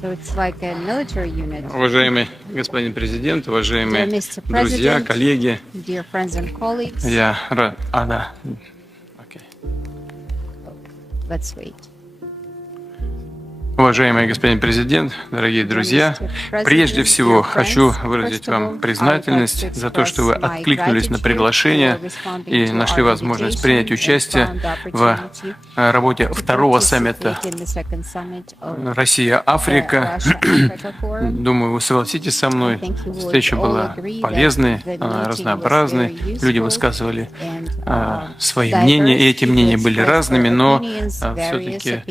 So it's like a military unit. Уважаемый господин президент, Dear уважаемые Mr. друзья, President, коллеги, dear friends and colleagues, я рад... да. Окей. let's wait. Уважаемый господин президент, дорогие друзья, прежде всего хочу выразить вам признательность за то, что вы откликнулись на приглашение и нашли возможность принять участие в работе второго саммита Россия-Африка. Думаю, вы согласитесь со мной, встреча была полезной, разнообразной, люди высказывали свои мнения, и эти мнения были разными, но все-таки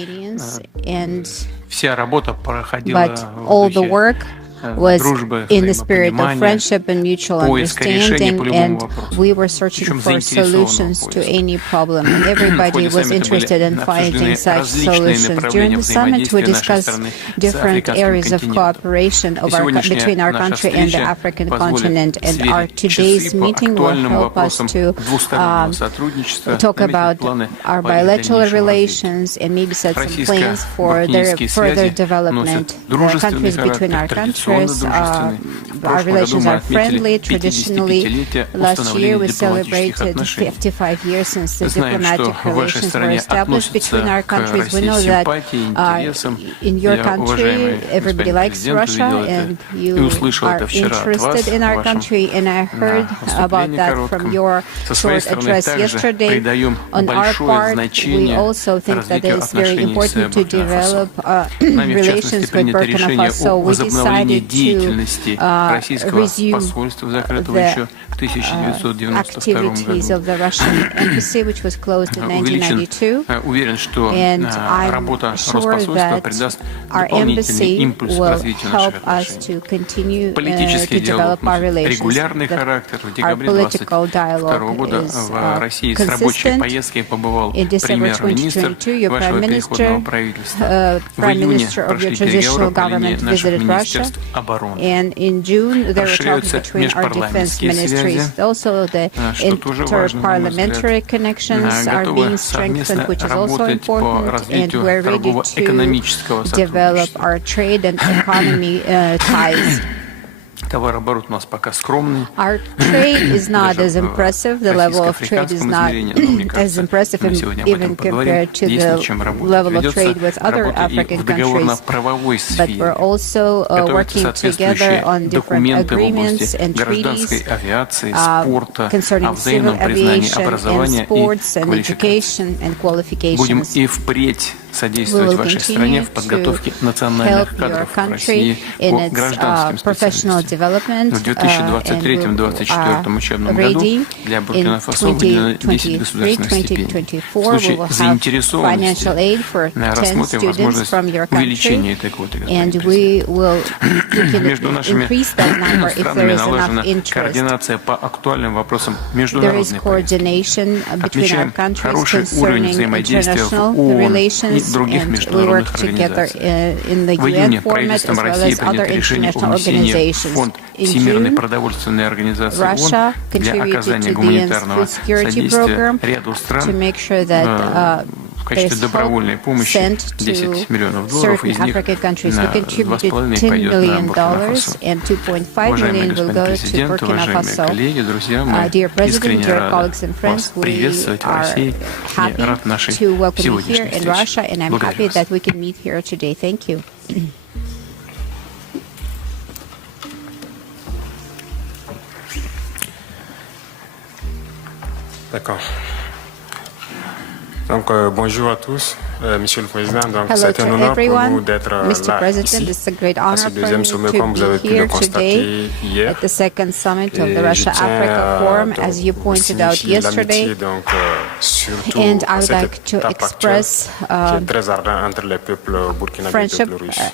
вся работа проходила в духе was in the spirit of friendship and mutual understanding, and we were searching for solutions to any problem, and everybody was interested in finding such solutions. During the summit, we discussed different areas of cooperation between our country and the African continent, and our today's meeting will help us to talk about our bilateral relations and maybe set some plans for their further development. The countries between our countries, our relations are friendly. Traditionally, last year we celebrated 55 years since the diplomatic relations were established between our countries. We know that in your country, everybody likes Russia, and you are interested in our country, and I heard about that from your short address yesterday. On our part, we also think that it is very important to develop relations with Burkina Faso. We decided to resume the activities of the Russian embassy, which was closed in 1992, and I'm sure that our embassy will help us to continue to develop our relations. Our political dialogue is consistent. In December 2022, your Prime Minister of your transitional government visited Russia, and in June there were talks between our defense ministries. Also, the inter-parliamentary connections are being strengthened, which is also important, and we're ready to develop our trade and economy ties. Our trade is not as impressive. The level of trade is not as impressive, even compared to the level of trade with other African countries. But we're also working together on different agreements and treaties concerning civil aviation and sports and education and qualifications. содействовать вашей стране в подготовке национальных кадров в России по гражданским специальностям. В 2023-2024 учебном году для Буркина-Фасо выделено 10 государственных стипендий. В случае заинтересованности рассмотрим возможность увеличения этой квоты. Между нашими странами налажена координация по актуальным вопросам международной политики. Отмечаем хороший уровень взаимодействия в ООН и других международных организаций. В июне правительством России принято решение о внесении в фонд Всемирной продовольственной организации ООН для оказания гуманитарного содействия ряду стран в качестве добровольной помощи 10 миллионов долларов, из них $2,5 пойдет на Буркина-Фасо. Уважаемый господин президент, уважаемые коллеги, друзья, мы искренне рады вас приветствовать в России и рад нашей сегодняшней встрече. D'accord. Donc, bonjour à tous, Monsieur le Président. Donc, c'est un honneur pour nous d'être là ici, à ce deuxième sommet, comme vous avez pu le constater hier. At the second summit of the Russia-Africa Forum, as you pointed out yesterday, donc, surtout and I would cette like to étape express qui est très ardent entre les peuples burkinabés et friendship biélorusses.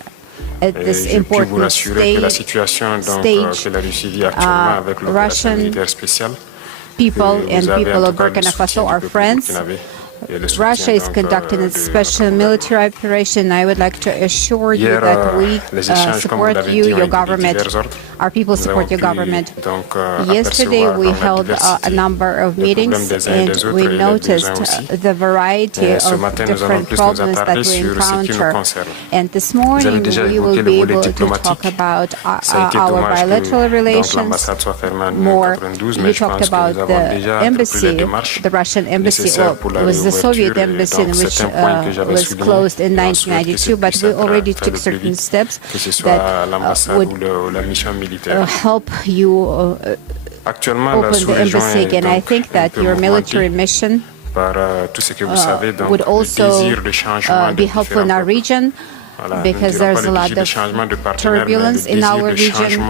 at this Je puis vous important assurer que la situation donc, que la Russie vit actuellement avec l'opération militaire spéciale, people and people of Burkina Faso are friends, Russia is conducting a special military operation. I would like to assure you that we support you, your government. Our people support your government. Yesterday we held a number of meetings and we noticed the variety of different problems that we encounter. And this morning we will be able to talk about our bilateral relations more. We talked about the embassy, the Russian embassy, it was the Soviet embassy which was closed in 1992, but we already took certain steps that would help you open the embassy again. I think that your military mission would also be helpful in our region because there's a lot of turbulence in our region.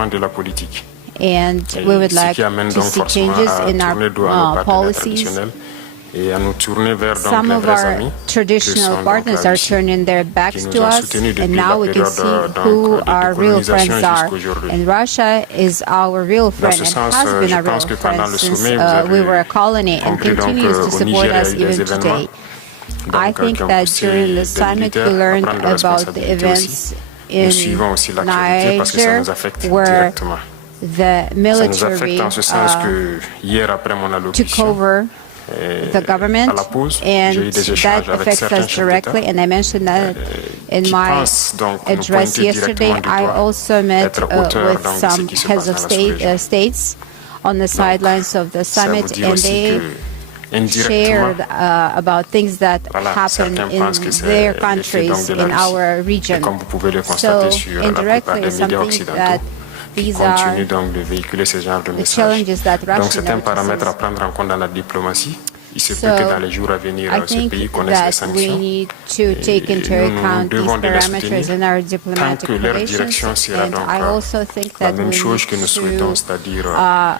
And we would like to see changes in our policies. Some of our traditional partners are turning their backs to us, and now we can see who our real friends are. And Russia is our real friend and has been our real friend since we were a colony and continues to support us even today. I think that during the summit we learned about the events in Niger where the military took over the government, and that affects us directly. And I mentioned that in my address yesterday. I also met with some heads of states on the sidelines of the summit, and they shared about things that happen in their countries, in our region. So indirectly, it's something that these are the challenges that Russia faces. So I think that we need to take into account these parameters in our diplomatic relations, and I also think that we need to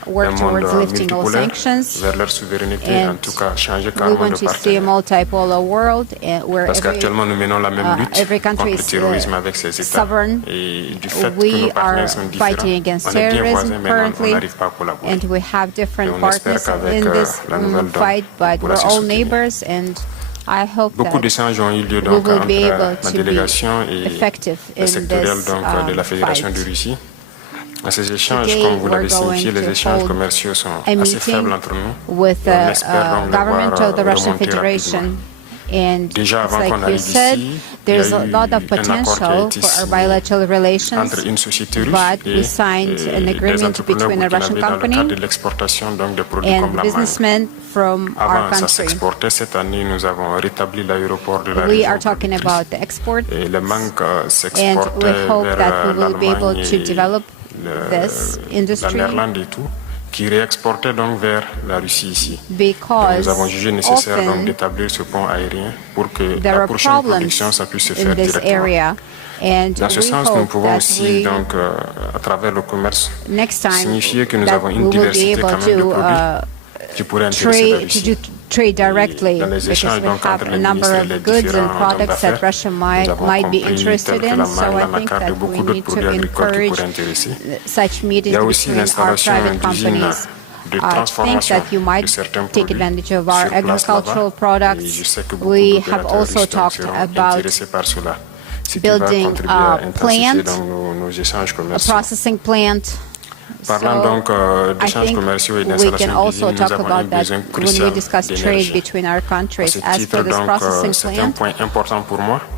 work towards lifting all sanctions, and we want to see a multipolar world where every country is sovereign. We are fighting against terrorism currently, and we have different partners in this fight, but we're all neighbors, and I hope that we will be able to be effective in this fight. Today we're going to hold a meeting with the government of the Russian Federation. And just like you said, there's a lot of potential for our bilateral relations, but we signed an agreement between a Russian company and businessmen from our country. We are talking about the export, and we hope that we will be able to develop this industry. Qui réexportait donc vers la Russie ici. Because nous avons jugé nécessaire donc d'établir ce pont aérien pour que la prochaine production ça puisse se faire directement. Dans ce sens, nous pouvons aussi donc à travers le commerce signifier que nous avons une diversité quand même de produits qui pourraient intéresser la Russie. Trade directly because we have a number of goods and products that Russia might be interested in. So I think that we need to encourage such meetings between our private companies. I think that you might take advantage of our agricultural products. We have also talked about building a plant, a processing plant. So I think we can also talk about that when we discuss trade between our countries. As for this processing plant,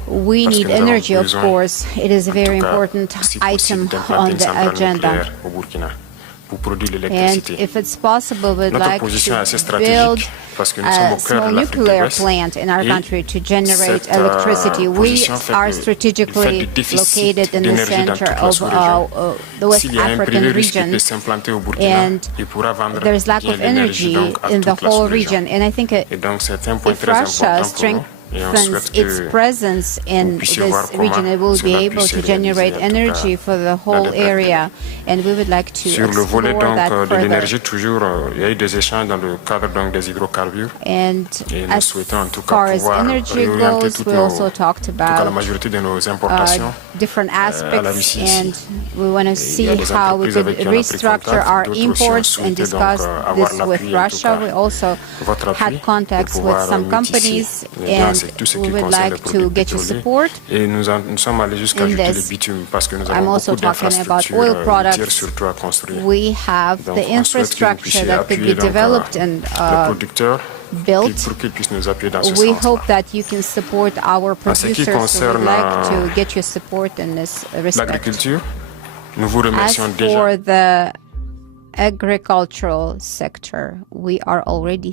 we need energy, of course. It is a very important item on the agenda. And if it's possible, we'd like to build a small nuclear plant in our country to generate electricity. We are strategically located in the center of the West African region, and there's lack of energy in the whole region. And I think if Russia strengthens its presence in this region. It will be able to generate energy for the whole area, and we would like to explore that further. Il y a eu des échanges dans le cadre donc des hydrocarbures. And as far as energy goes, we also talked about different aspects, and we want to see how we could restructure our imports and discuss this with Russia. We also had contacts with some companies, and we would like to get your support in this. I'm also talking about oil products. We have the infrastructure that could be developed and built. We hope that you can support our producers. We would like to get your support in this respect. As for the agricultural sector, we are already